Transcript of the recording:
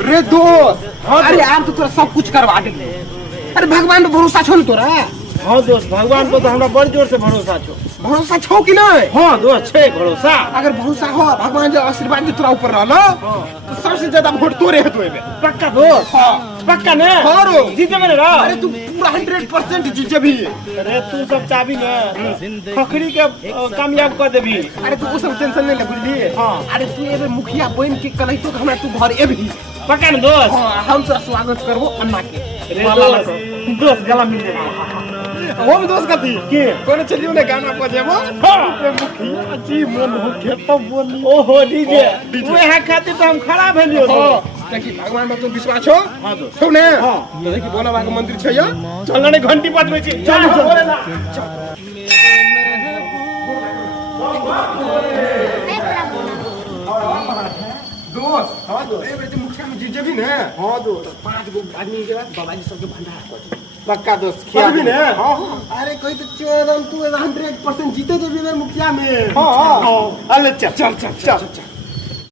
रे दोस्त अरे यार तो तोरा सब कुछ करवा दे। अरे भगवान पे भरोसा छो न तोरा? हाँ दोस्त, भगवान पर तो हमरा बड़ जोर से भरोसा छो। भरोसा छो कि नहीं? हाँ दोस्त छे भरोसा। अगर भरोसा हो भगवान जो आशीर्वाद दे तोरा ऊपर रहलो तो सबसे ज्यादा वोट तोरे है तोए में। पक्का दोस्त? हाँ पक्का ने? हाँ रो जीते मेरे रा। अरे तू पूरा 100% जीते भी। अरे तू सब चाबी ने खखड़ी के कामयाब कर देबी। अरे तू सब टेंशन नहीं ले बुझली। हाँ अरे तू एबे मुखिया बन के कलई तो हमरा तू घर एबही। पक्का न दोस्त? हाँ हम तोरा स्वागत करबो अन्ना के। अरे दोस्त गला मिल जाए। हम दोस्त कथी के कोने चलियो ने गाना बजेबो। हाँ मुखिया जी मन हो के तो बोली। ओहो डीजे तू यहाँ खातिर तो हम खड़ा भेलियो। हाँ देखी भगवान पर तो विश्वास हो। हाँ दोस्त। छौ ने? हाँ तो देखी बोला बाग मंदिर छै या। चल ने घंटी बजबै छी। चल चल दोस्त। हाँ दोस्त ए बेटे मुखिया में जीजे भी ने। हाँ दोस्त 5 गो आदमी के बाद बाबाजी सबके भंडारा कर दे। पक्का दोस्त खिया भी ने। हाँ अरे कोई तो चेरम तू 100% जीते जे भी मुखिया में। हाँ हाँ अरे चल चल चल चल।